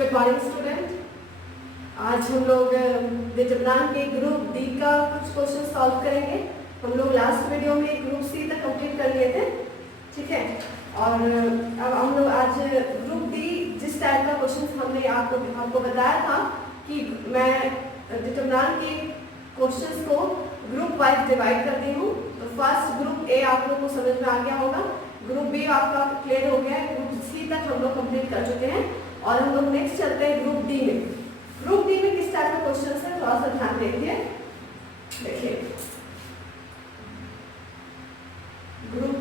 Good morning student. आज हम लोग डिटरमिनेंट के ग्रुप डी का कुछ क्वेश्चन सॉल्व करेंगे। हम लोग लास्ट वीडियो में ग्रुप सी तक कंप्लीट कर लिए थे, ठीक है। और अब हम लोग आज ग्रुप डी जिस टाइप का क्वेश्चन हमने आपको बताया था कि मैं डिटरमिनेंट के क्वेश्चंस को ग्रुप वाइज डिवाइड कर दी हूँ। तो फर्स्ट ग्रुप ए आप लोगों को समझ में आ गया होगा, ग्रुप बी आपका क्लियर हो गया है, ग्रुप सी तक हम लोग कंप्लीट कर चुके हैं। और हम लोग नेक्स्ट चलते हैं ग्रुप डी में। ग्रुप डी में किस टाइप का क्वेश्चन है थोड़ा सा ध्यान देखिए। देखिए ग्रुप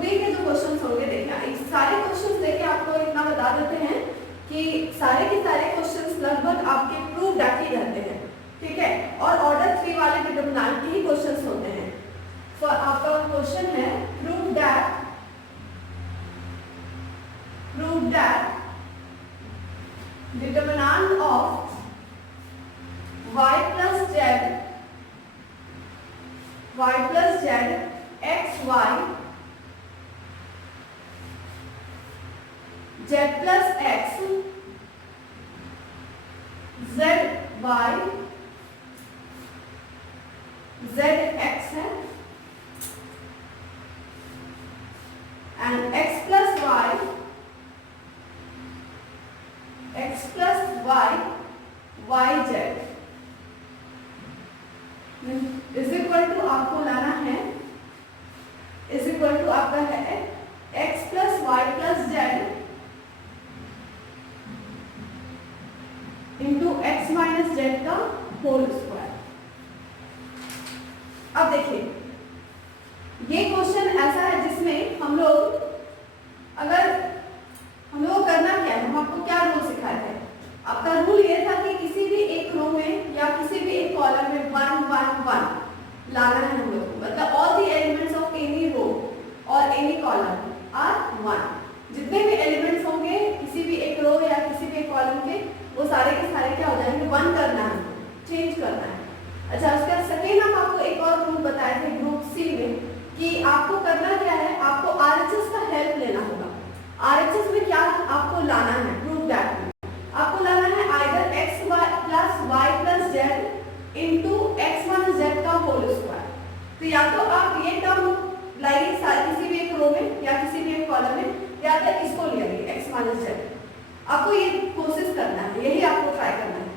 डी के जो क्वेश्चन होंगे, देखिए सारे क्वेश्चन देखिए आपको इतना बता देते हैं कि सारे के सारे क्वेश्चन लगभग आपके प्रूव दैट ही रहते हैं, ठीक है। और ऑर्डर 3 वाले डिटरमिनेंट के ही क्वेश्चन होते हैं। तो आपका क्वेश्चन है prove that determinant of y plus z x y z plus x z y z x है and x plus y y z is equal to आपको लाना है, इज इक्वल टू आपका है x plus Y plus Z into X minus Z का whole square. अब देखिए ये क्वेश्चन ऐसा है जिसमें हम लोग करना क्या है, हम आपको क्या रूल सिखाए थे। आपका रूल ये था कि किसी भी एक रो में या किसी भी एक कॉलम में 1 1 1 लाना है हम लोग, मतलब all the elements of any row और एनी कॉलम आर 1। जितने भी एलिमेंट्स होंगे किसी भी एक रो या किसी भी एक कॉलम के, वो सारे के सारे क्या हो जाएंगे, 1 करना है, चेंज करना है। अच्छा, उसका सेकेंड हम आपको एक और रूल बताए थे ग्रुप सी में कि आपको करना क्या है, आपको आरएचएस का हेल्प लेना होगा। आरएचएस में क्या आपको लाना है, प्रूव दैट में आपको लाना है either x plus y plus z into X minus Z का होल स्क्वायर। तो या तो आप ये टर्म लाइए किसी भी एक रो में या किसी भी एक कॉलम में, या तो इसको ले आइए x माइनस जेड। आपको ये कोशिश करना है, यही आपको ट्राई करना है।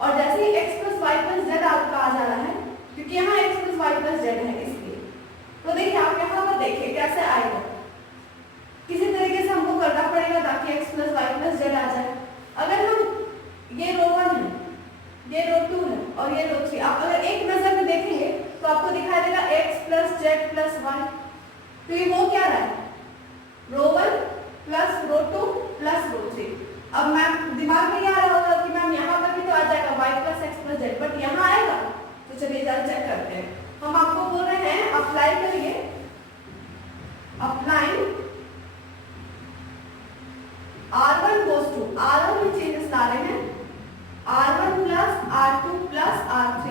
और जैसे ही x plus Y plus Z आपका आ जा रहा है, क्योंकि यहाँ x plus Y plus Z है इसलिए, तो देखिए आप यहाँ पर देखिए कैसे आएगा। किसी तरीके से हमको करना पड़ेगा ताकि x plus Y plus z आ जाए। अगर हम ये रो 1 है, ये रो 2 है और ये रो 3, आप अगर एक नजर में देखेंगे तो आपको दिखाई देगा x plus Z plus Y. तो ये वो क्या रहा है, रो 1 प्लस रो 2 प्लस रो 3। अब मैम दिमाग में ये आ रहा होगा कि मैम यहाँ पर भी तो आ जाएगा y plus X plus Z, but यहाँ आएगा। तो चलिए जरा चेक करते हैं। हम आपको बोल रहे हैं अप्लाई करिए, apply R1 goes to R1 में चेंजेस ला रहे हैं, R1 plus R2 plus R3।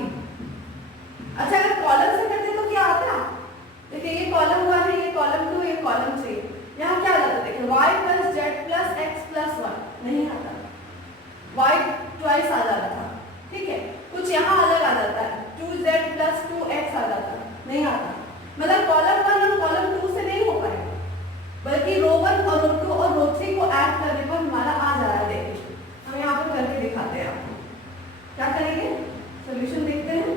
अच्छा, अगर कॉलम से करते तो क्या आता है, देखिए ये कॉलम 1 है, ये कॉलम 2, ये कॉलम 3। यहाँ क्या आता है, देखिए y plus Z plus X plus Y नहीं आता, y ट्वाइस आ जाता था, ठीक है। कुछ यहाँ अलग आ जाता है, 2z प्लस 2x आ जाता है, नहीं आता। मतलब कॉलम 1 और कॉलम 2 से नहीं हो पाएगा, बल्कि रो 1 और रो 2 और रो 3 को ऐड करने पर हमारा आ जा रहा है। देखिए हम यहाँ पर करके दिखाते हैं आपको। क्या करेंगे, सॉल्यूशन देखते हैं।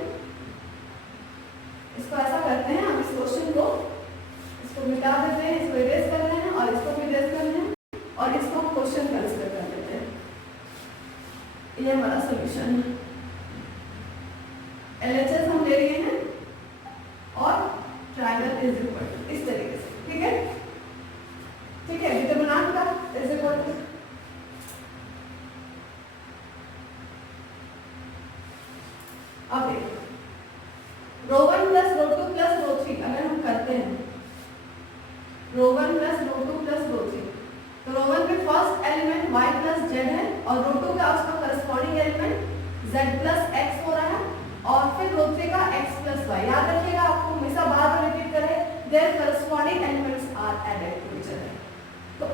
इसको ऐसा करते हैं, हम इस क्वेश्चन को इसको मिटा देते हैं, इसको इरेज कर रहे हैं और इसको भी इरेज कर रहे हैं और इसको क्वेश्चन कंसीडर कर देते हैं। ये हमारा सॉल्यूशन है। एलएचएस हम ले रहे हैं और ट्रायंगल इज इक्वल टू इस तरीके से, ठीक है, ठीक है। डिटरमिनेंट का इज इक्वल टू अब देखिए रो 1 प्लस रो 2 प्लस रो 3 अगर हम करते हैं, रो 1 प्लस रो 2 प्लस रो 3, तो रो 1 में first element y plus z है और रो 2 का उसका corresponding element z plus x हो रहा है और फिर रो 3 का x प्लस y। याद रखिएगा, आपको हमेशा बार बार रिपीट करें, their corresponding elements are added to each other.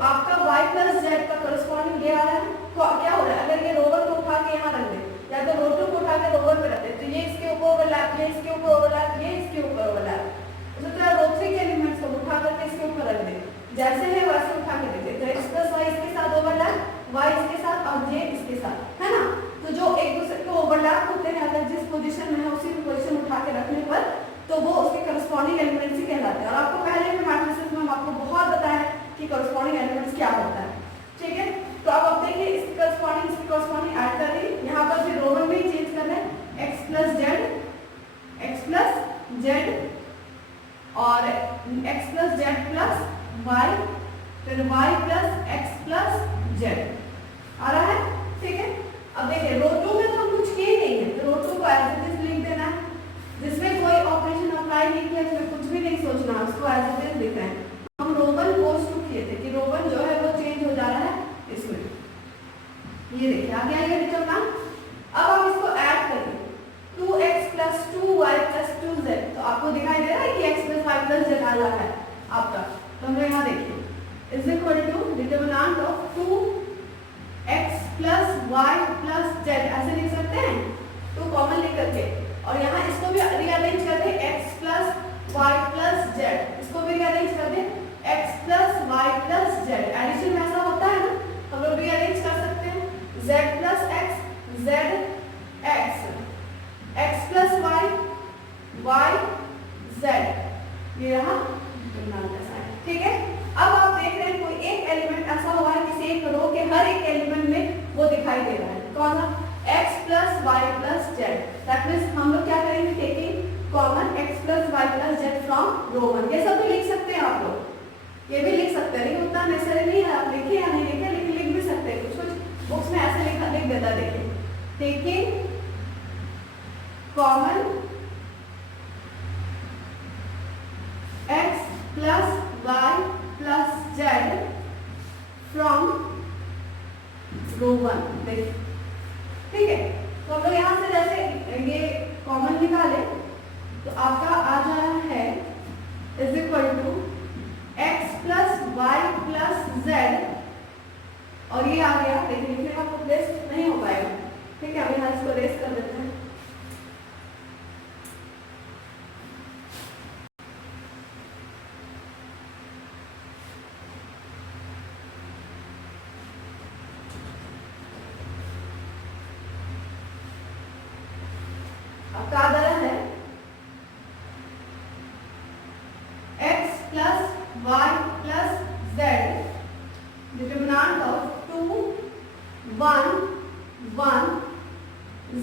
आपका y प्लस जेड का करस्पॉन्डिंग ये आ रहा है। क्या हो रहा है, अगर ये रो 1 को उठा के यहाँ रख दे या तो रो 2 को उठा के रो 1 पे रख दे, तो ये इसके ऊपर ओवरलैप, ये इसके ऊपर ओवरलैप, ये इसके ऊपर ओवरलैप। उसी तरह रो 3 के एलिमेंट्स को उठा करके इसके ऊपर रख दे, जैसे है वैसे उठा के रख दे, तो x प्लस वाई इसके साथ ओवरलैप, y इसके साथ और j इसके साथ, है ना। तो जो एक दूसरे को ओवरलैप होते हैं, अगर जिस पोजीशन में है उसी पोजीशन उठा के रखने पर तो वो उसके करस्पॉन्डिंग एलिमेंट्स ही कहलाते हैं। और आपको पहले के मैट्रिसेस में हम आपको बहुत बताया कि करस्पॉन्डिंग एलिमेंट्स क्या होता है, ठीक है। तो अब देखिए इसके करस्पॉन्डिंग ऐड कर दी, यहाँ पर भी रो 1 में ही चेंज करना है, x प्लस जेड और x plus Z plus y, फिर y plus x plus z आ रहा है, ठीक है। अब देखिए रो 2 में तो हम कुछ किए नहीं है, तो रो 2 को एज इट इज लिख देना है, जिसमें कोई ऑपरेशन अप्लाई नहीं किया, इसमें कुछ भी नहीं सोचना, उसको एज इट इज लिख रहे हैं। हम रो 1 पोस्ट 2 किए थे कि रो 1 जो है वो चेंज हो जा रहा है इसमें, ये देखिए आ गया ये डिटरमिनेंट। अब हम इसको ऐड करें 2x plus 2y plus 2z, तो आपको दिखाई दे रहा है कि x plus y plus z आ रहा है आपका। तो हम यहाँ देखिए is equal to determinant of 2x plus y plus z, ऐसे लिख सकते हैं 2 कॉमन लिख करके, और यहाँ इसको भी रीअरेंज कर दे x plus y plus z, इसको भी रीअरेंज कर दे x plus y plus z। Addition में ऐसा होता है ना, हम लोग रीअरेंज कर सकते हैं z plus x, z x plus y, y z, ये रहा ठीक है। अब आप देख रहे हैं कोई एक एलिमेंट ऐसा हुआ है किसी एक रो के हर एक एलिमेंट में वो दिखाई दे रहा है, कौन सा, x plus y plus z। That means हम लोग क्या करेंगे, taking common x plus y plus z from row 1। ये सब भी लिख सकते हैं आप लोग, ये भी लिख सकते हैं, लेकिन उतना नेसेसरी नहीं है, आप लिखे या नहीं लिखे, लेकिन लिख भी सकते हैं। कुछ कुछ बुक्स में ऐसे लिख देता, देखिए taking common x plus y plus z from row 1, देखिए ठीक है। तो हम लोग यहाँ से जैसे ये कॉमन निकाले तो आपका आ जा रहा है is equal to x plus Y plus z, और ये आ गया, लेकिन लिखने का आपको प्लेस नहीं हो पाएगा, ठीक है। हम यहाँ इसको रेस कर देते हैं, अब क्या दर है x plus y plus z, determinant of 2 1 1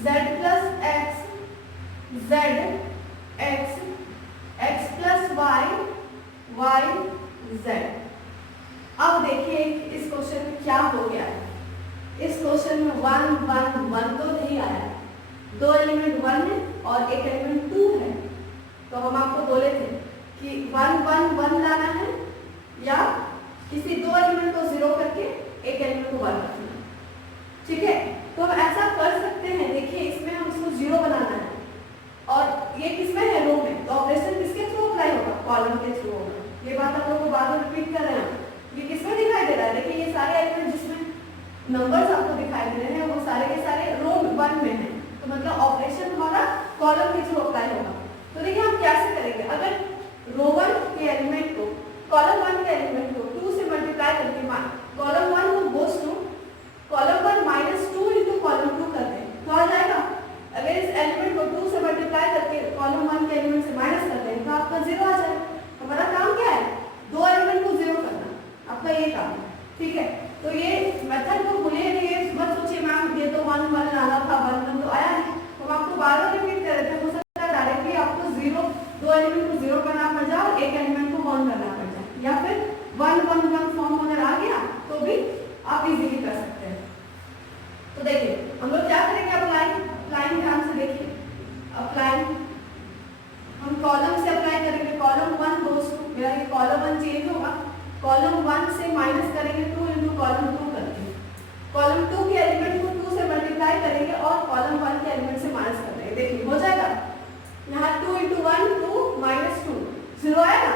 z plus x, z x, x plus y, y z। अब देखिए इस क्वेश्चन में क्या हो गया है, इस क्वेश्चन में 1 1 1 तो नहीं आया, दो एलिमेंट 1 है और एक एलिमेंट 2 है। तो हम आपको बोले थे कि 1 1 1 लाना है या किसी दो एलिमेंट को 0 करके एक एलिमेंट को 1 रखना, ठीक है। तो हम ऐसा कर सकते हैं, देखिए इसमें हम इसको 0 बनाना है और ये किसमें है, रो में, तो ऑपरेशन किसके थ्रू अप्लाई होगा, कॉलम के थ्रू होगा। ये बात आप लोगों को बार बार रिपीट कर रहे हैं, ये किसमें दिखाई दे रहा है, देखिए ये सारे एलिमेंट जिसमें नंबर्स आपको दिखाई दे रहे हैं वो सारे के सारे रो 1 में है, तो मतलब ऑपरेशन हमारा कॉलम के थ्रू अप्लाई होगा। तो देखिए हम कैसे करेंगे, अगर रो 1 के एलिमेंट को कॉलम 1 के एलिमेंट को 2 से मल्टीप्लाई करके कॉलम 1 को goes to column 1 minus 2 into column 2 कर दें तो आ जाएगा। अगर इस एलिमेंट को 2 से मल्टीप्लाई करके कॉलम 1 के एलिमेंट से माइनस कर दें तो आपका 0 आ जाएगा। हमारा काम क्या है, दो एलिमेंट को 0 करना, आपका ये काम है, ठीक है। तो ये मेथड को भूलिए नहीं, मत सोचिए मैम ये तो 1 1 आना था, 1 1 तो आया नहीं। हम आपको बार बार रिपीट कर रहे थे, हो सकता है डायरेक्टली आपको 0 दो एलिमेंट को 0 करना पड़ जाए और एक एलिमेंट को 1 करना पड़ जाए, या फिर 1 1 1 फॉर्म अगर आ गया तो भी आप इजीली कर सकते हैं। तो देखिए हम लोग क्या करेंगे, अप्लाई ध्यान से देखिए, अप्लाई हम कॉलम से अप्लाई करेंगे, कॉलम 1 गोस टू, मेरा ये कॉलम 1 चेंज होगा, कॉलम 1 से माइनस करेंगे 2 इंटू कॉलम 2 करके, कॉलम 2 के एलिमेंट को 2 से मल्टीप्लाई करेंगे और कॉलम 1 के एलिमेंट से माइनस कर देंगे, देखिए हो जाएगा। यहाँ 2 इंटू 1 2 माइनस 2 0 आएगा,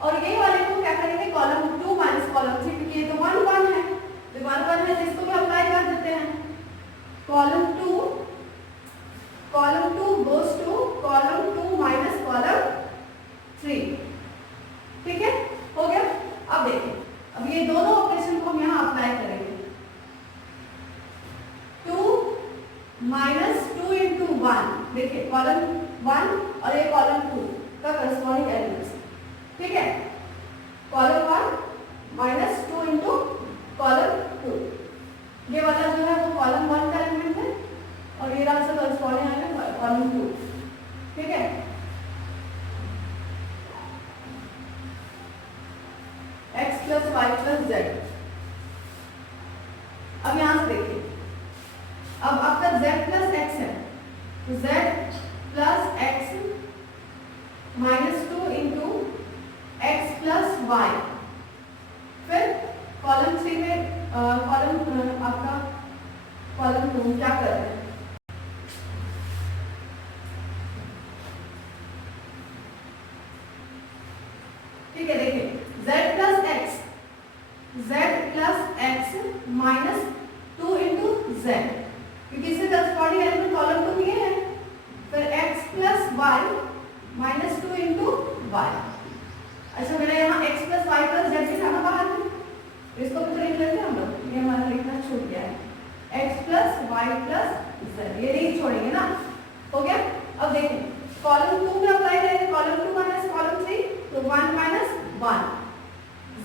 और ये वाले को क्या करेंगे, कॉलम 2 माइनस कॉलम 3, क्योंकि ये अब ये दोनों ऑपरेशन को हम यहाँ अप्लाई करेंगे। 2 माइनस 2 इंटू 1, देखिए कॉलम 1 और ये कॉलम 2 का करस्पॉन्डिंग एलिमेंट्स, ठीक है। कॉलम 1 माइनस 2 इंटू कॉलम 2, ये वाला जो है वो कॉलम 1 का एलिमेंट है और ये रहा से करस्पॉन्डिंग एलिमेंट कॉलम 2, ठीक है। x plus Y plus Z. अब यहां से देखिए, अब आपका z प्लस x है, तो z plus x minus 2 into X plus Y. फिर कॉलम 3 में आपका कॉलम 2 क्या कर रहे हैं, ठीक है। देखिए z plus x minus 2 into Z, क्योंकि इससे करस्पॉन्डिंग एलिमेंट कॉलम 2 ये है। फिर x plus Y minus 2 into Y. अच्छा मेरा यहाँ x plus Y plus Z लिखा था बाहर में, इसको भी तो लिख लेते हैं हम लोग, ये हमारा लिखना छूट गया है। x plus Y plus Z, ये नहीं छोड़ेंगे ना, हो गया। अब देखिए कॉलम 2 में अप्लाई करेंगे, कॉलम 2 माइनस कॉलम 3, तो 1 minus 1,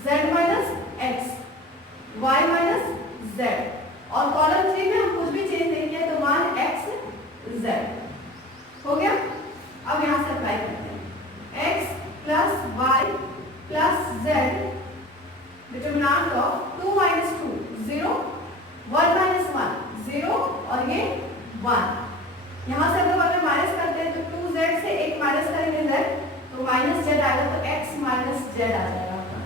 z minus x, y minus z, और कॉलम 3 में हम कुछ भी चेंज नहीं किया तो मान x z, हो गया। अब यहाँ से अप्लाई करते हैं x plus Y plus Z, determinant of 2 minus 2 0, 1 minus 1 0 और ये 1। यहाँ से अगर हमें माइनस करते हैं तो 2z से एक माइनस करेंगे z, तो माइनस जेड आएगा, तो x माइनस जेड आ जाएगा आपका।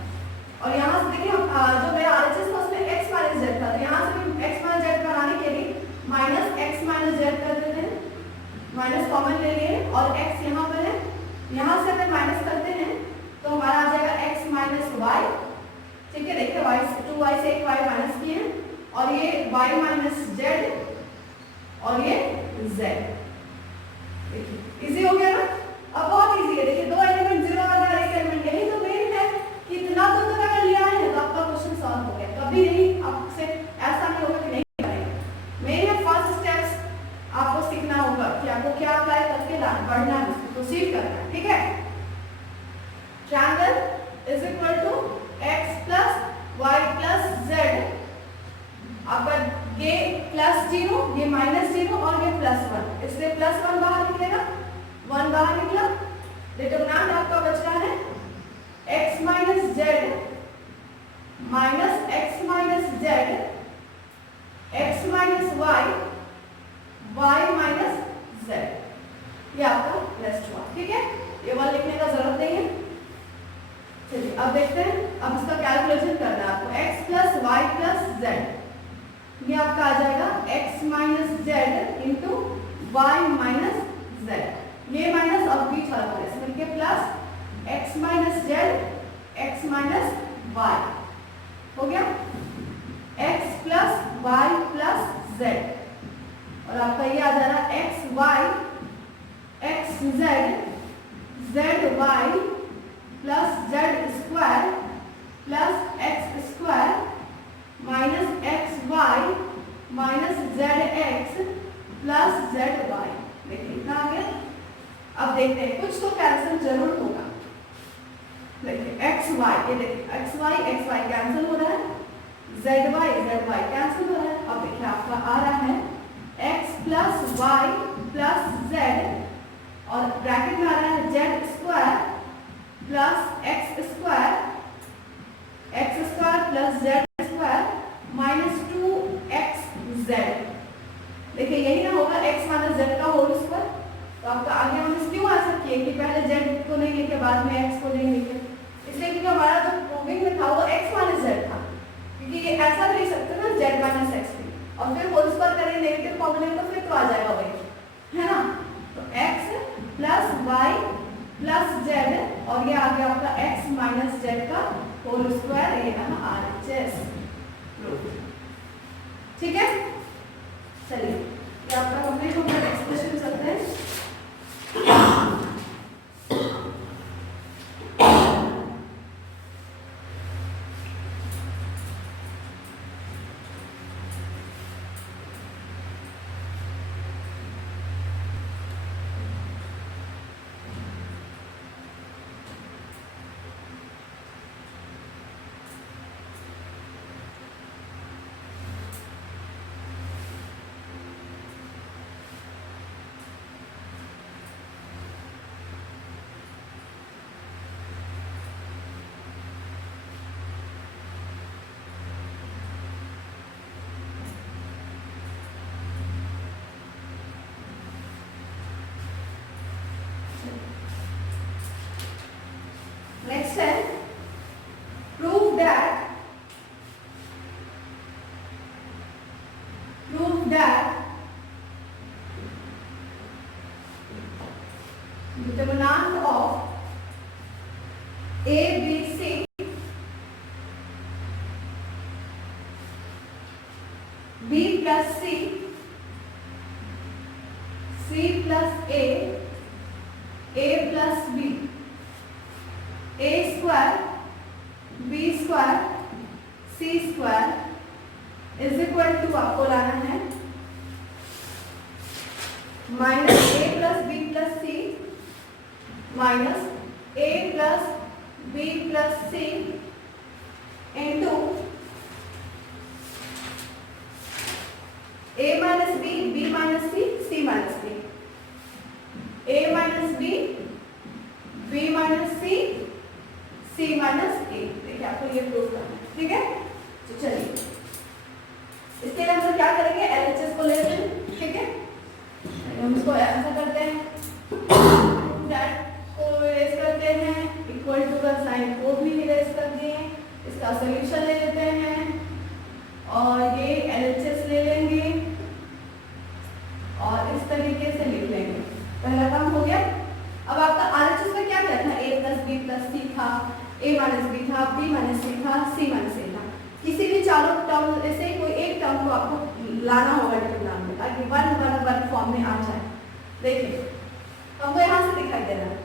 और यहाँ से देखिए जो मेरा RHS था उसमें x माइनस जेड था, तो यहाँ से भी x माइनस जेड बनाने के लिए माइनस x माइनस जेड कर देते हैं, माइनस कॉमन ले लिए और x यहाँ पर है, यहाँ से अगर माइनस करते हैं तो हमारा आ जाएगा x माइनस वाई, ठीक है। देखिए y 2y से एक y माइनस किए हैं और ये y माइनस जेड और ये z, देखिए इजी हो गया ना। अब बहुत इजी है, देखिए दो एलिमेंट 0 और एक एलिमेंट, यही तो मेन है कि इतना तो अगर लिया है तो आपका क्वेश्चन सॉल्व हो गया। कभी नहीं आपसे ऐसा नहीं होगा कि नहीं करेंगे, मेन है फर्स्ट स्टेप्स आपको सीखना होगा कि आपको क्या अप्लाई करके बढ़ना है, प्रोसीड करना है, ठीक है। Triangle is equal to x plus Y plus Z, आपका ये प्लस 0 ये माइनस 0 और ये प्लस 1, इसलिए प्लस 1 बाहर निकलेगा, 1 बाहर निकला। डिटरमिनेंट आपका बच रहा है x minus Z minus x minus Z, x minus Y, y minus Z, ये आपका रेस्ट हुआ, ठीक है। ये वाला लिखने का जरूरत नहीं है। चलिए अब देखते हैं, अब इसका कैलकुलेशन करना है आपको। x plus Y plus Z, ये आपका आ जाएगा x minus Z into Y minus Z, ये माइनस और बीच वाला माइनस मिलके plus x minus Z x minus Y, हो गया x plus Y plus Z, और आपका ये आ जा रहा है x Y x Z Z Y plus Z square plus x square minus X Y minus Z X plus Z Y, देखिए इतना आ गया। अब देखते हैं कुछ तो कैंसिल जरूर होगा, देखिए एक्स वाई, ये देखिए एक्स वाई कैंसिल हो रहा है, जेड वाई कैंसिल हो रहा है। अब देखिए आपका आ रहा है X plus Y plus Z और ब्रैकेट में आ रहा है Z square plus x square plus Z square minus 2x Z, देखिए यही ना होगा x माइनस जेड का होल स्क्वायर। तो आपका आगे हम क्यों आ सकती है कि पहले z को नहीं लिखे बाद में x को नहीं लिखे, इसलिए क्योंकि हमारा जो प्रूविंग में था वो x माइनस जेड था, क्योंकि ये ऐसा भी लिख सकते ना z माइनस एक्स भी, और फिर होल स्क्वायर करेंगे नेगेटिव फॉर्मूले तो फिर तो आ जाएगा वही, है ना। तो x plus Y plus Z और ये आ गया आपका x माइनस जेड का होल स्क्वायर, ये रहा RHS, ठीक है। चलिए ये आपका कंप्लीट हो गया, एक्सप्रेशन चलते हैं। that determinant of A, B, C B plus C, C plus A plus B, A square, B square, C square is equal to आपको लाना है minus A plus B plus C minus A plus B plus C into A minus B, B minus C, C minus D, A minus B, B minus C, C minus A। देखिए आपको ये prove करना है, ठीक है। तो चलिए इसके लिए हम क्या करेंगे, LHS को लेते हैं, ठीक है। हम इसको ऐसा करते हैं, दैट को इरेज करते हैं, इक्वल टू का साइन को भी इरेज कर दिए, इसका सॉल्यूशन ले लेते हैं और ये LHS ले लेंगे और इस तरीके से लिख लेंगे। पहला काम हो गया। अब आपका RHS में क्या क्या था, A plus B plus C था, A minus B था, B minus C था, C minus A था। किसी भी चारों टर्म ऐसे कोई एक टर्म को आपको लाना होगा डिटरमिनेंट में ताकि 1 फॉर्म में आ जाए। देखिए हमको यहाँ से दिखाई दे रहा है,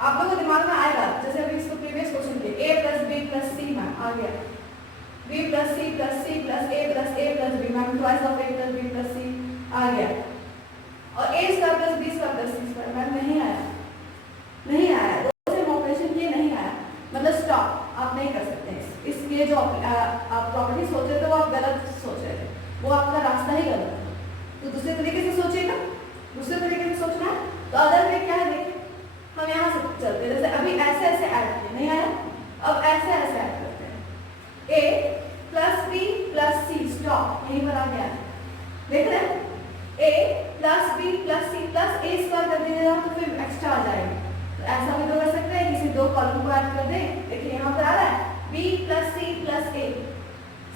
आप लोगों को दिमाग में आएगा, जैसे अभी इसको प्रीवियस क्वेश्चन के A plus B plus C में आ गया, B plus C plus C plus A plus B में twice of A plus B plus C आ गया और A square plus B square plus C square में नहीं आया, नहीं आया, दो से ऑपरेशन किए नहीं आया, मतलब स्टॉप, आप नहीं कर सकते। इसलिए जो आप प्रॉपर्टी सोच रहे थे वो आप गलत सोच रहे थे, वो आपका रास्ता ही गलत है। तो दूसरे तरीके से सोचिएगा, दूसरे तरीके से सोचना है। तो अदर में क्या है, देखिए हम यहाँ से चलते हैं, जैसे अभी ऐसे ऐसे ऐड किए, नहीं आया, अब ऐसे ऐसे ऐड करते हैं, A plus B plus C, stop, यहीं पर आ गया, देख रहे हैं, A plus B plus C plus A square कर दीजिएगा तो फिर एक्स्ट्रा आ जाएगा। तो ऐसा भी तो कर सकते हैं, किसी दो कॉलम को ऐड कर दें, देखिए यहाँ पर आ रहा है B plus C plus A,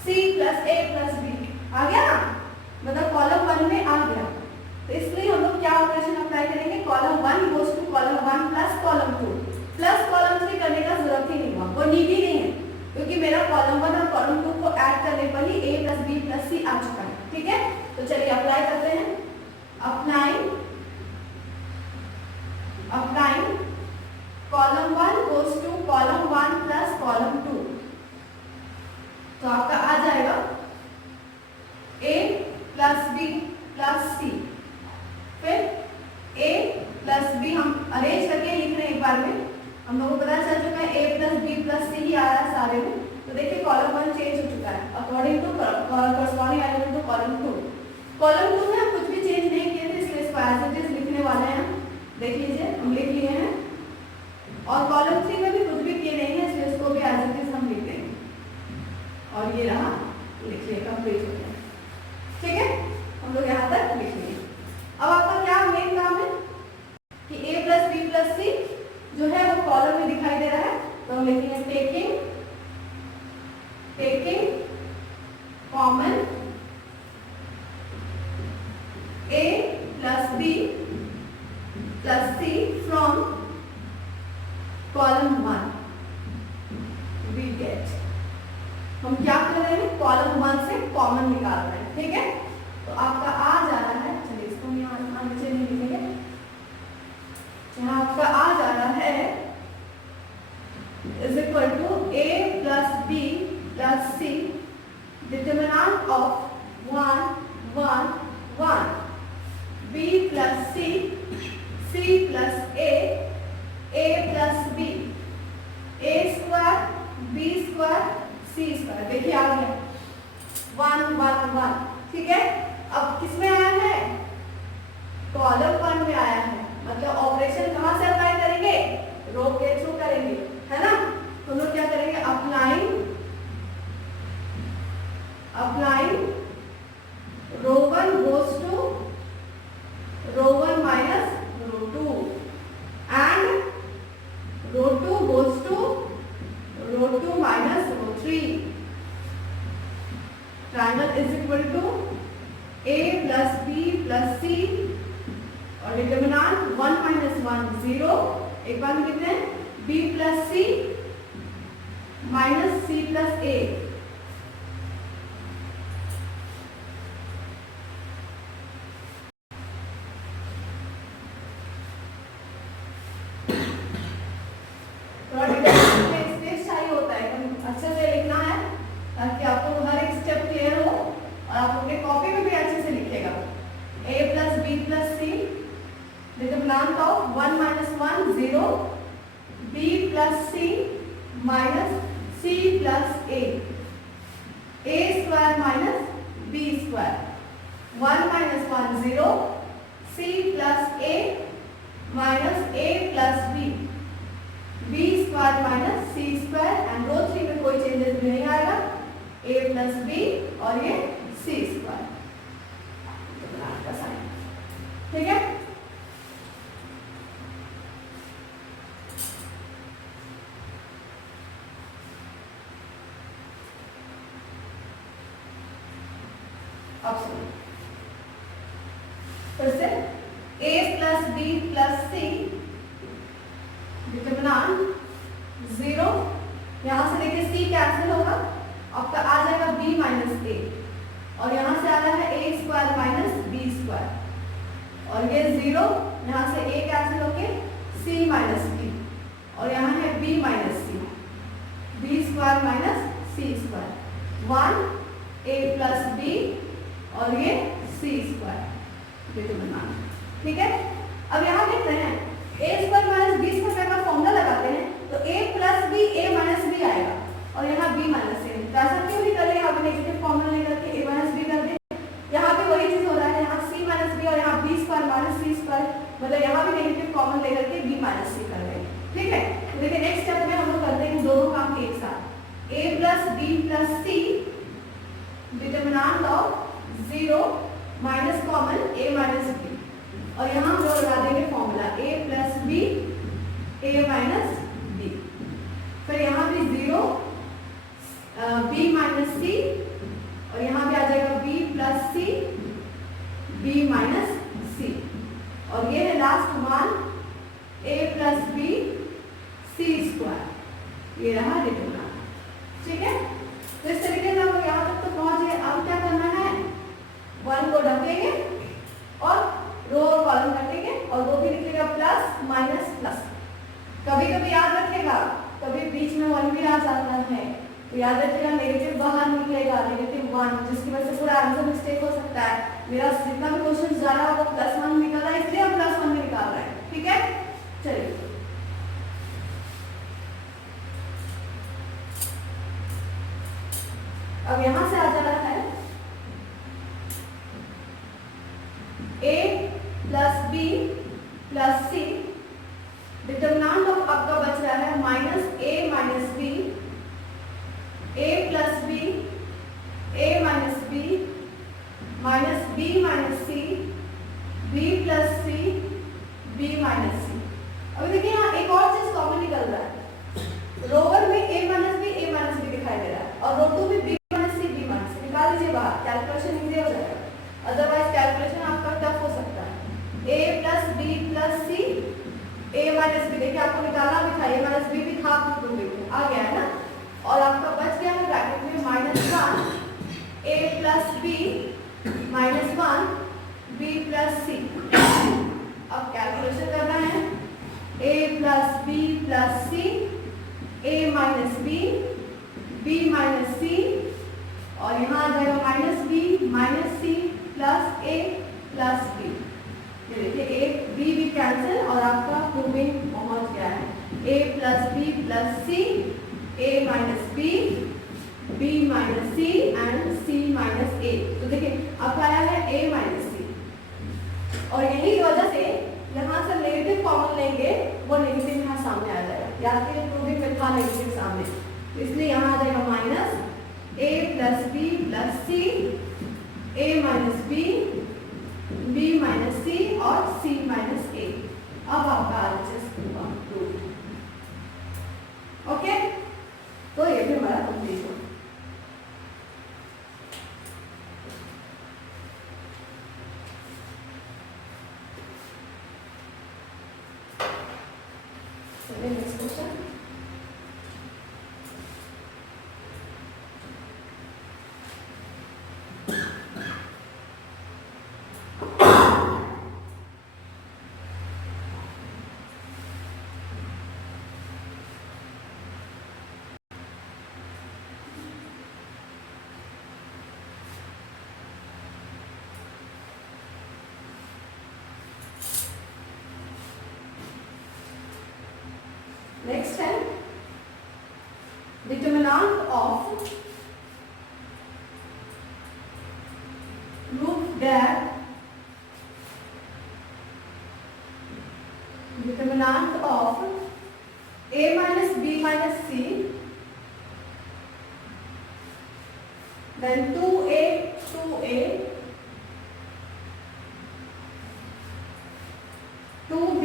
C plus A plus B, आ गया ना, मतलब कॉलम 1 में आ गया। तो इसलिए हम लोग क्या ऑपरेशन अप्लाई करेंगे, column 1 goes to column 1 plus column 2 plus column 3 करने का जरूरत ही नहीं हुआ, वो नीड ही नहीं है, क्योंकि मेरा कॉलम 1 और कॉलम 2 को ऐड करने पर ही A plus B plus C आ चुका है, ठीक है। तो चलिए अप्लाई करते हैं, applying column 1 goes to column 1 plus column 2, तो आपका आ जाएगा A plus B plus C, फिर A plus B हम अरेंज करके लिख रहे हैं एक बार में, हम लोगों को पता चल चुका है A plus B plus C ही आ रहा है सारे में। तो देखिए कॉलम 1 चेंज हो चुका है according to corresponding element to column 2। Column 2 में हम कुछ भी चेंज नहीं किए थे, इसलिए इसको एज इट इज लिखने वाले हैं, देख लीजिए हम लिख लिए हैं। और कॉलम 3 में भी कुछ भी किए नहीं है, इसलिए इसको भी एज इट इज हम लिख देंगे और ये रहा, लिखिए कंप्लीट हो गया, ठीक है। हम लोग यहाँ तक लिख लिए। अब आपका क्या मेन काम है कि A plus B plus C जो है वो कॉलम में दिखाई दे रहा है, तो हम लिखेंगे taking common A plus B plus C from column 1 we get, हम क्या कर रहे हैं, कॉलम 1 से कॉमन निकाल रहे हैं, ठीक है। तो आपका आ जा रहा है, चलिए इसको हम यहाँ नीचे नहीं लिखेंगे, यहाँ आपका आ जा रहा है is equal to A plus B plus C determinant of 1 1 1 B plus C C plus A plus B, A square B square C square, देखिए आ गया 1 1 1, ठीक है। अब किसमें आया है, कॉलम 1 में आया है, मतलब ऑपरेशन कहां से अप्लाई करेंगे, रो के थ्रू करेंगे, है ना। तो हम लोग क्या करेंगे, applying row 1 goes to row 1 minus row 2 and row 2 goes to row 2 minus row 3, triangle is equal to a plus B plus c और डिटर्मिनेंट 1 माइनस 1 0। एक बार में कितने b plus c minus c plus ए। थोड़ा detail में space चाहिए होता है, अच्छे से लिखना है ताकि आपको हर एक स्टेप क्लियर हो और आप अपने कॉपी में भी अच्छे से लिखिएगा। a plus B plus C determinant of 1 minus 1 0 b plus c minus c plus a square minus B square 1 minus 1 0 c plus a minus a plus b square minus C square and row 3 में कोई changes नहीं आएगा, a plus B और ये सी square का sign. ठीक है, अब सुनिए फिर से a plus B plus C determinant 0। यहां से देखिए c कैंसिल होगा, आपका आ जाएगा b माइनस ए और यहां से आ रहा है a square minus B square और ये 0, यहां से a कैंसिल होके c माइनस बी और यहां है b minus C B square minus C square 1 a plus B और ये सी स्क्वायर डिटर्मिनेंट। ठीक है, अब यहाँ लिख रहे हैं a square minus B square का फॉर्मूला लगाते हैं तो a plus B a minus B आएगा और यहाँ b माइनस ए। तो ऐसा क्यों नहीं कर रहे, यहाँ पे नेगेटिव फॉर्मूला लेकर के a माइनस बी कर दे। यहाँ पे वही चीज हो रहा है, यहाँ c माइनस बी और यहाँ b स्क्वायर माइनस सी स्क्वायर, मतलब यहाँ भी नेगेटिव फॉर्मूला लेकर के b माइनस सी कर रहे हैं। ठीक है, तो देखिए नेक्स्ट स्टेप में हम लोग करते हैं दोनों काम एक साथ। a plus B plus C determinant of 0 minus common a minus B और यहाँ हम लोग लगा देंगे formula a plus B a minus B, फिर यहाँ भी 0 b माइनस सी और यहाँ भी आ जाएगा b प्लस सी b माइनस सी और ये है last one a plus B C square, ये रहा डिटर्मिनेंट। ठीक है, तो इस तरीके से हम लोग यहाँ तक तो पहुंचे। अब क्या करना है, 1 को ढकेंगे और रो और कॉलम रखेंगे और वो भी लिखिएगा प्लस माइनस प्लस। कभी कभी याद रखेगा, कभी बीच में 1 भी आ जाता है तो याद रखिएगा नेगेटिव बाहर निकलेगा, नेगेटिव 1, जिसकी वजह से पूरा आंसर मिस्टेक हो सकता है। मेरा जितना भी क्वेश्चन जा रहा है वो +1 निकल रहा है, इसलिए हम +1 में निकाल रहे हैं। ठीक है, चलिए अब यहां से आ जा रहा है a plus B plus C determinant of आपका बच रहा है minus a minus b a plus B a minus b minus b minus c b plus C b minus c. अभी देखिए यहाँ एक और चीज कॉमन निकल रहा है, रोवर में a माइनस बी दिखाई दे रहा है और रो 2 में b minus c b minus सी। निकाल दीजिए बाहर, कैलकुलेशन इजी हो जाएगा, अदरवाइज कैलकुलेशन आपका टफ हो सकता है। a plus B plus C a minus B, देखिए आपको निकालना भी था, a माइनस बी भी था, आ गया है ना, और आपका बच गया है ब्रैकेट में -1 a plus b minus 1 b plus c. अब कैलकुलेशन करना है, a plus B plus C a minus b minus सी और यहाँ आ जाएगा minus b minus c plus a plus b. ये देखिए एक बी भी कैंसिल और आपका प्रूविंग पहुंच गया है। a plus B plus C a minus b minus c and c minus a. तो देखिए आपका आया है a माइनस सी और यही वजह से यहाँ से नेगेटिव कॉमन लेंगे, वो नेगेटिव यहाँ सामने आ जाएगा। याद कीजिए प्रूविंग में था नेगेटिव सामने, तो इसलिए यहाँ आ जाएगा minus a plus B plus C a minus b minus सी और c माइनस ए। अब आपका RHS होगा 2। ओके, तो ये भी हमारा कंप्लीट हो। Determinant of prove that determinant of a minus b minus c, then 2a 2b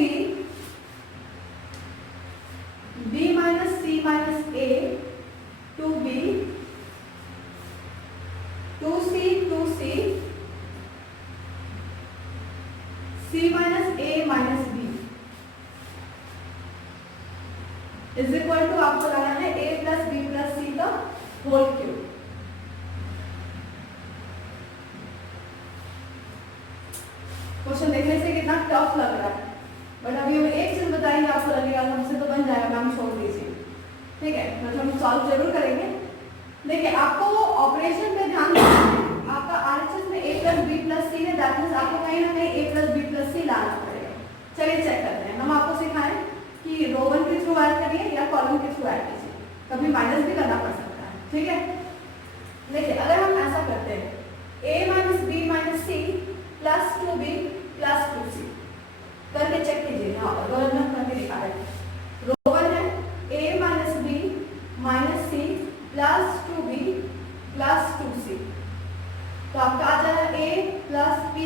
b minus c minus a 2b 2c c minus a minus b is equal to आपको लाना है a plus b plus c का whole cube. Question देखने से कितना tough लग रहा है, बट अभी हम एक चीज बताएंगे, आपको लगेगा हमसे तो बन जाएगा, मैम छोड़ दीजिए, ठीक है, मतलब हम सॉल्व जरूर करेंगे। देखिए आपको ऑपरेशन पे ध्यान देना है, आपका आरएचएस में a प्लस बी प्लस सी है, दैट मींस आपको कहीं ना कहीं a प्लस बी प्लस सी लाना पड़ेगा। चलिए चेक करते हैं, हम आपको सिखाएं कि रो वन के थ्रू ऐड करिए या कॉलम के थ्रू ऐड कीजिए, कभी माइनस भी करना पड़ सकता है, ठीक है। देखिए अगर हम ऐसा करते हैं a minus b minus c plus 2b plus 2c करके चेक कीजिए, यहाँ पर गलत ना करके दिखा रहे हैं। रो वन है a minus b minus c plus 2b plus 2c, तो आपका आ जाएगा a plus b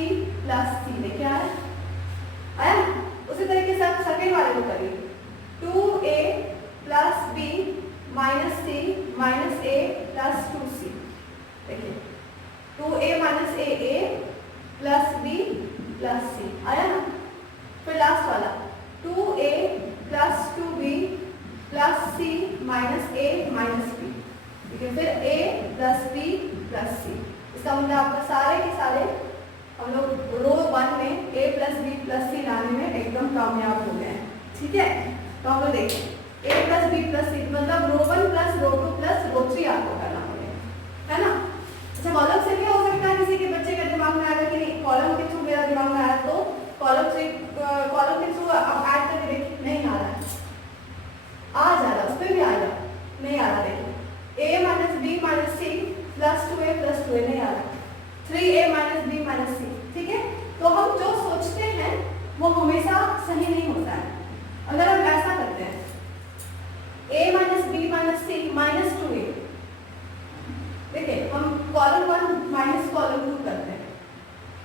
plus c, देखिए आया। उसी तरीके से आप सेकेंड वाले को करिए 2a plus b minus c minus a plus 2c, देखिए 2a minus a plus b plus c आया ना। फिर लास्ट वाला 2a plus 2b plus c minus a minus b, ठीक है, फिर a plus b plus c। इसका मतलब आपका सारे के सारे हम लोग रो वन में a प्लस बी प्लस सी लाने में एकदम कामयाब हो गए हैं, ठीक है। तो हम लोग देखें a plus B plus c मतलब row one plus row two plus row three आपको करना पड़ेगा, है ना। अच्छा कॉलम से क्या हो सकता है, किसी के बच्चे के दिमाग में आएगा कि नहीं कॉलम के थ्रू मेरा दिमाग में आया, तो कॉलम के थ्रू आप ऐड करके देखिए, नहीं आ रहा है, आ जा रहा, उस पर भी आएगा, नहीं आ रहा, देखिए a minus b minus c plus 2a plus 2a नहीं आ रहा, 3a माइनस बी माइनस सी, ठीक है। तो हम जो सोचते हैं वो हमेशा सही नहीं होता है। अगर हम ऐसा करते हैं a minus b minus c minus 2a, देखिए हम column one minus column two करते हैं,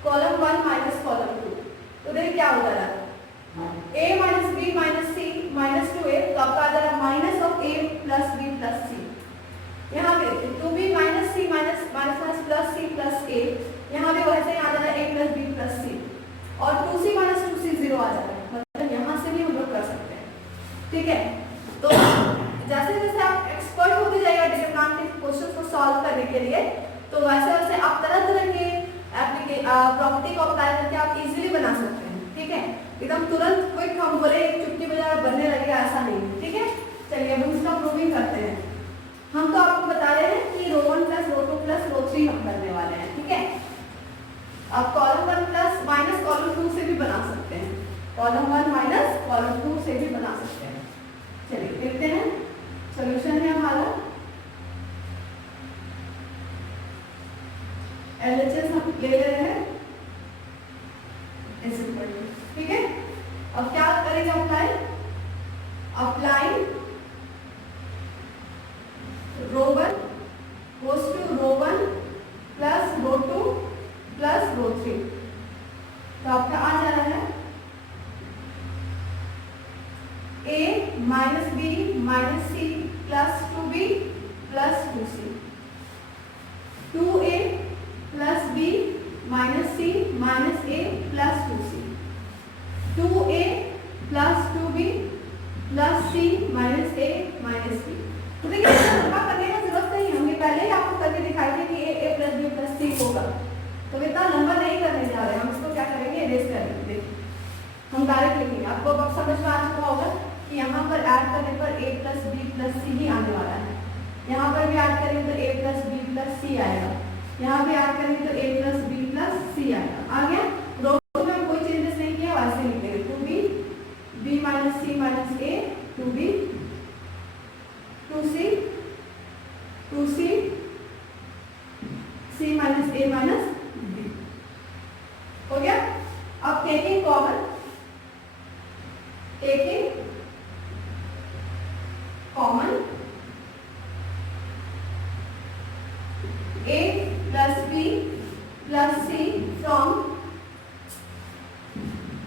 column one minus column two, तो देखिए क्या हो जा रहा है a minus b minus c minus 2a, तो आपका आ जा रहा है minus of a plus B plus c. यहाँ पे 2b minus c minus minus plus c plus a, यहाँ पे वैसे ही आ जा रहा है a plus B plus c, और 2c माइनस 2c 0 आ जा रहा है, मतलब यहाँ से भी हम लोग कर सकते हैं, ठीक है। तो जैसे जैसे आप एक्सपर्ट होते जाएगा डिटरमिनेंट के क्वेश्चन को सॉल्व करने के लिए, तो वैसे वैसे आप तरह तरह के प्रॉपर्टी को अप्लाई करके आप इजीली बना सकते हैं, ठीक है। एकदम तुरंत क्विक हम बोले एक चुटकी बजाय बनने लगेगा, ऐसा नहीं, ठीक है। चलिए अब हम इसका प्रूविंग करते हैं। हम तो आपको बता रहे हैं कि row one plus row two plus row three हम करने वाले हैं, ठीक है। आप column one plus minus column two से भी बना सकते हैं, column one minus column two से भी बना सकते हैं। चलिए देखते हैं, सोल्यूशन है हमारा LHS हम ले रहे हैं, ठीक है। अब क्या करेंगे, apply row one goes to row one plus row two plus row three, तो आपका आ जा रहा है a minus b minus c plus 2b plus 2c, 2a plus b minus c minus a plus 2c, 2a plus 2b plus c minus a minus b। तो देखिए लंबा करने की जरूरत नहीं है, हमने पहले ही आपको करके दिखाई थी कि a plus b plus c होगा, तो इतना लंबा नहीं करने जा रहे हैं हम, इसको क्या करेंगे इरेज करेंगे। देखिए हम डायरेक्ट लिखेंगे, आपको अब समझ में आ चुका होगा कि यहाँ पर ऐड करने पर a plus b plus c ही आने वाला है, यहाँ पर भी ऐड करेंगे तो a plus b plus c आएगा, यहाँ भी ऐड करेंगे तो a plus b plus c आएगा। आ गया, रो में हम कोई चेंजेस नहीं किया, वैसे लिखेंगे 2b b minus c minus a 2b 2c C minus A minus B हो गया। अब taking common, taking common A plus B plus C from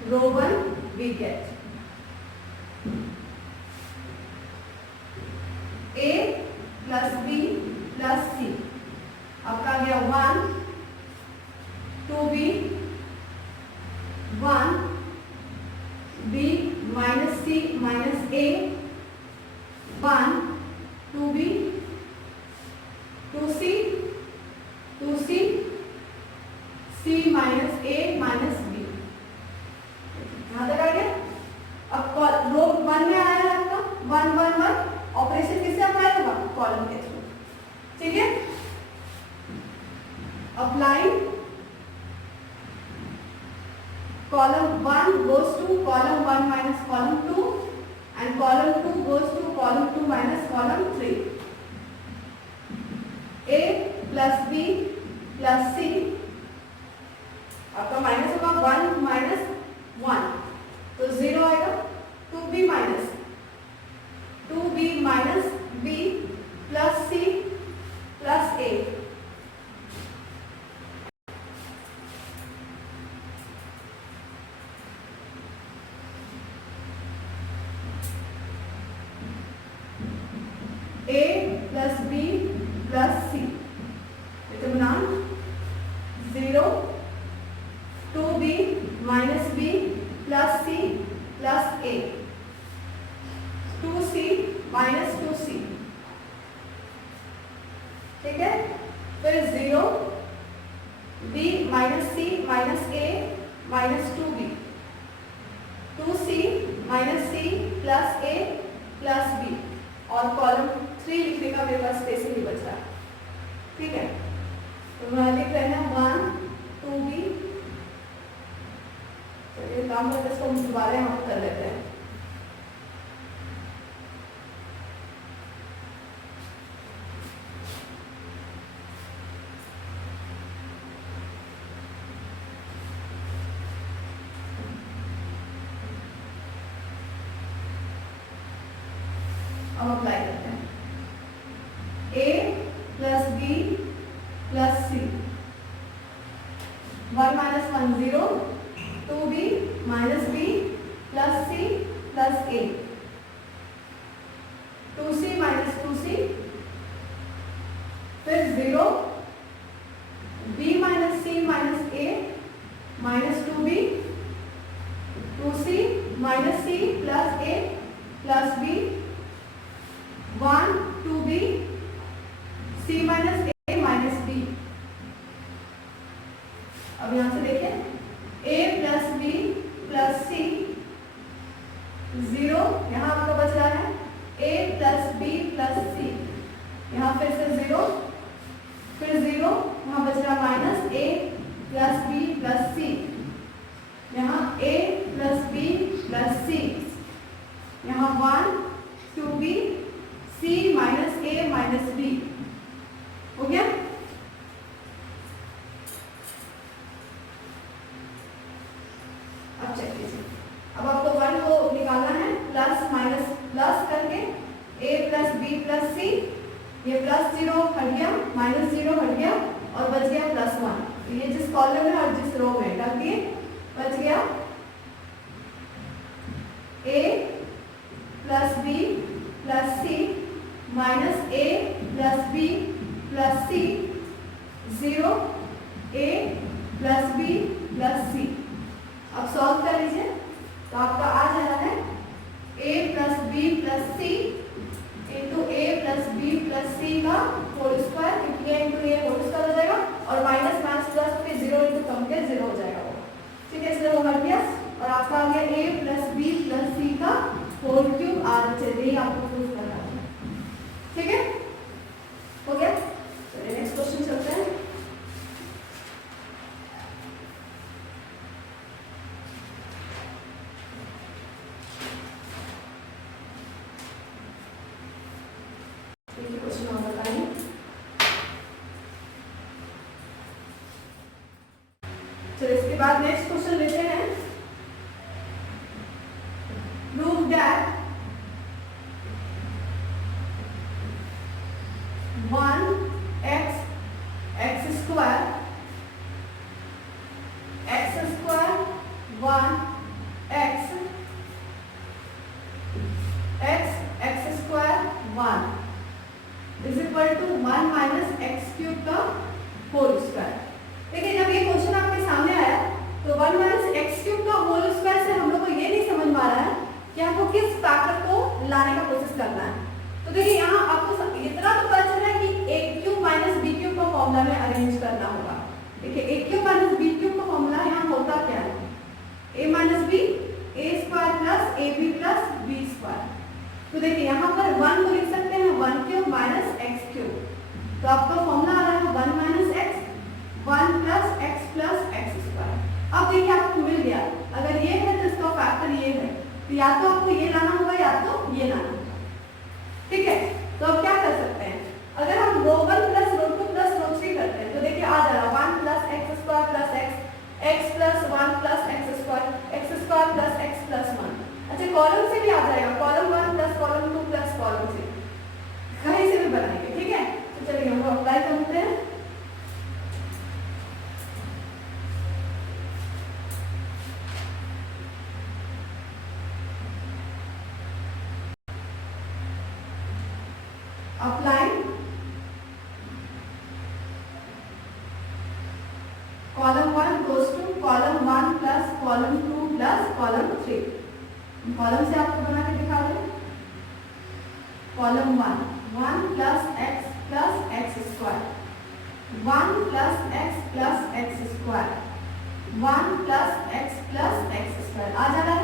row 1 we get A plus B plus C, आपका आ गया 1 2B 1 B minus C minus A 1 2B 2C 2C C minus A minus B, यहाँ तक आ गया। अब रो 1 में आया है आपका 1 1 1, ऑपरेशन किससे अप्लाई होगा? कॉलम के थ्रू, ठीक है। Applying column 1 goes to column 1 minus column 2 and column 2 goes to column 2 minus column 3. A plus B plus C, आपका माइनस होगा 1 minus 1 तो 0 आएगा। 2B minus 2B minus B plus C plus A, A plus B plus C, determinant 0 2B minus B plus C plus A 2C minus 2C, ठीक है। फिर 0 B minus C minus A minus 2B 2C minus C plus A plus B, और column 3 लिखने का मेरे पास space नहीं बच रहा, ठीक है। तो मैं लिख रहे हैं 1 2B, चलिए काम करते इसको हम दोबारा यहाँ पर कर लेते हैं। अब अप्लाई करते हैं। A plus B plus C 1 minus 1 0 2B minus B plus C plus A 2C minus 2C, फिर 0 B minus C minus A minus 2B 2C minus C plus A plus B 1 2B C minus A minus B। अब यहाँ से देखिए A plus B plus C 0, यहाँ आपका बच रहा है A plus B plus C, यहाँ फिर से 0 फिर 0, यहाँ बच रहा minus A plus B plus C, यहाँ A plus B plus C, यहाँ 1 2B C minus A minus B हो गया। अब चेक कीजिए, अब आपको 1 को निकालना है प्लस माइनस प्लस करके A plus B plus C, ये प्लस 0 हट गया माइनस 0 हट गया और बच गया प्लस 1, तो ये जिस कॉलम में और जिस रो में डाल दिए बच गया A plus B plus C minus A plus B plus C 0 A plus B plus C। अब सॉल्व कर लीजिए तो आपका आ जा रहा है A plus B plus C into A plus B plus C का होल स्क्वायर, क्योंकि A into A whole square हो जाएगा और माइनस माइनस प्लस फिर 0 इंटू कम के 0 हो जाएगा वो, ठीक है। इसलिए वो हट गया और आपका आ गया A plus B plus C का होल क्यूब आर, चलिए आपको प्रूफ करना है, ठीक है, हो गया। चलिए नेक्स्ट क्वेश्चन चलते हैं। क्वेश्चन और बताइए। चलो इसके बाद नेक्स्ट क्वेश्चन लेते हैं। Prove that 1x x square 1x x square 1 is equal to 1 minus x cube का होल स्क्वायर। देखिए जब ये क्वेश्चन आपके सामने आया तो 1 माइनस एक्स क्यूब का होल स्क्वायर से हम लोग को ये नहीं समझ में आ रहा है कि आपको किस फैक्टर को लाने का प्रोसेस करना है। तो देखिए यहाँ आपको इतना तो पता चल रहा है कि a cube minus b cube का फॉर्मूला में अरेंज करना होगा। देखिए a cube minus b cube का फॉर्मूला यहाँ होता क्या है, a minus b a square plus a b plus b square. तो देखिए यहाँ पर 1 को लिख सकते हैं 1 क्यूब माइनस एक्स क्यूब, तो आपका फॉर्मूला आ रहा है 1 minus x 1 plus x square. अब देखिए आपको मिल गया, अगर ये है तो इसका फैक्टर ये है, तो या तो आपको ये लाना होगा या तो ये लाना होगा। ठीक है, तो अब क्या कर सकते हैं, अगर हम रो 1 प्लस रो 2 प्लस रो 3 करते हैं तो देखिए आ जा रहा 1 plus x square plus X plus 1 plus x square plus X plus 1। अच्छा कॉलम से भी आ जाएगा, column 1 plus column 2 plus column 3, कहीं से भी बनाएंगे। ठीक है, तो चलिए हम अप्लाई करते हैं। Applying column 1 goes to column 1 plus column 2 plus column 3। Column से आपको बना के दिखा दें, column 1 plus x square 1 plus x square 1 plus x square आ जा रहा है,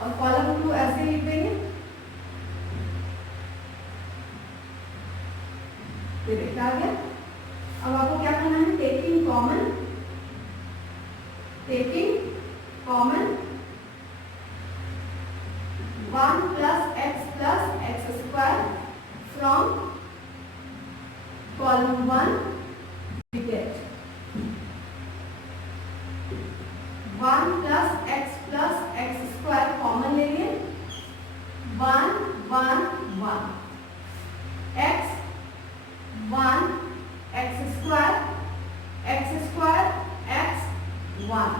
और कॉलम 2 ऐसे लिख देंगे। ये देखिए आ गया। अब आपको क्या करना है, taking common 1 plus x square from column 1 we get 1 plus x square common लेंगे 1 1 1 एक्स 1 एक्स स्क्वायर एक्स 1।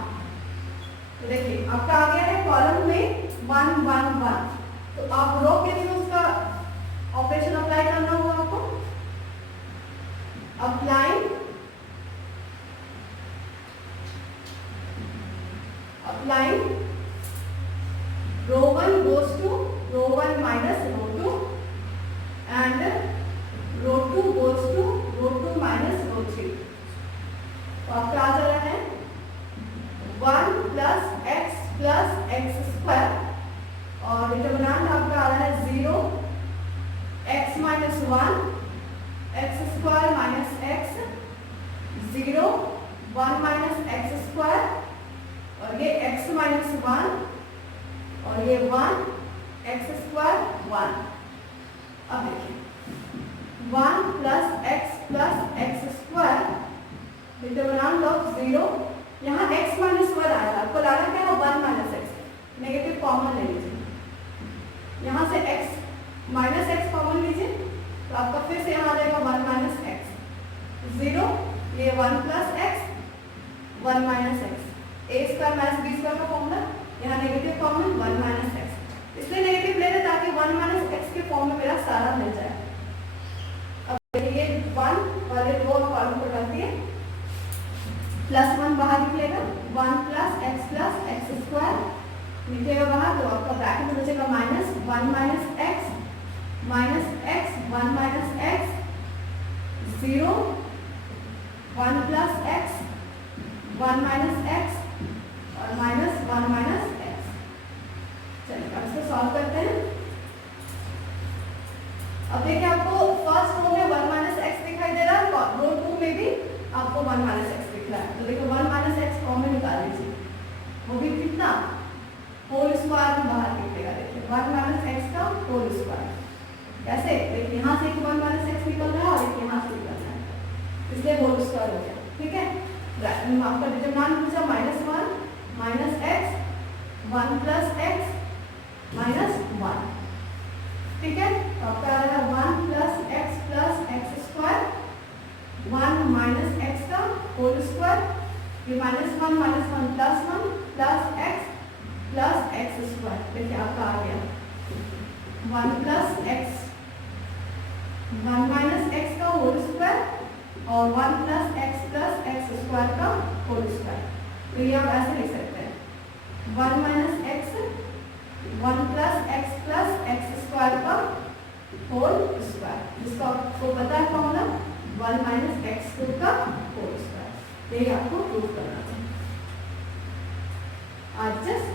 तो देखिए आपका आ गया है कॉलम में 1 1 1, तो आप रो के लिए उसका ऑपरेशन अप्लाई करना होगा आपको। Apply row 1 goes to row 1 minus row 2 and row 2 goes to row 2 minus row 3। तो आपका आ जा रहा है 1 प्लस एक्स स्क्वायर, और डिटरमिनेंट आपका आ रहा है 0 x minus 1 x square minus x 0 1 minus x square, और ये एक्स माइनस 1 और ये 1 एक्स स्क्वायर 1। अब देखिए 1 plus x square determinant of 0, यहाँ x माइनस 1 आया था, आपको लाना क्या है 1 माइनस एक्स, नेगेटिव कॉमन ले लीजिए, यहाँ से x माइनस एक्स कॉमन लीजिए, तो आपका फिर से यहाँ आ जाएगा 1 माइनस एक्स 0, ये 1 प्लस एक्स 1 माइनस एक्स, ए स्क्वायर माइनस बी स्क्वायर का फॉर्मूला, यहाँ नेगेटिव कॉमन 1 माइनस एक्स, इसलिए नेगेटिव ले रहे ताकि 1 माइनस एक्स के फॉर्म में मेरा सारा मिल जाए। अब ये 1 और ये 2 कॉलम को डाल दिए, प्लस 1 बाहर निकलेगा 1 प्लस एक्स स्क्वायर निकलेगा बाहर, तो आपका ब्रैकेट में बचेगा minus 1 minus x 1 minus x 0 1 plus x 1 minus x और माइनस 1 माइनस एक्स। चलिए अब इसको सॉल्व करते हैं। अब देखिए आपको फर्स्ट रो में 1 माइनस एक्स दिखाई दे रहा है, रो 2 में भी आपको 1 माइनस एक्स दिख रहा है, तो देखो 1 माइनस एक्स कॉमन निकाल लीजिए, वो भी कितना होल स्क्वायर में बाहर निकलेगा। देखिए 1 माइनस एक्स का होल स्क्वायर कैसे, देखिए यहाँ से 1 माइनस एक्स निकल रहा है और एक यहाँ से निकल रहा है, इसलिए होल स्क्वायर हो गया। ठीक है, आपका डिटरमिनेंट पूछा -1 minus x 1 plus x minus 1, ठीक है। तो आपका आ रहा है 1 plus x square 1 minus x का होल स्क्वायर, ये -1 प्लस एक्स स्क्वायर, देखिए आपका आ गया 1 प्लस एक्स 1 माइनस एक्स का होल स्क्वायर और 1 प्लस एक्स स्क्वायर का होल स्क्वायर। तो ये आप ऐसे लिख सकते हैं 1 minus x 1 plus x square का होल स्क्वायर, जिसका आपको पता है फॉर्मूला 1 माइनस एक्स का होल स्क्वायर। यही आपको प्रूव करना है। आज जस्ट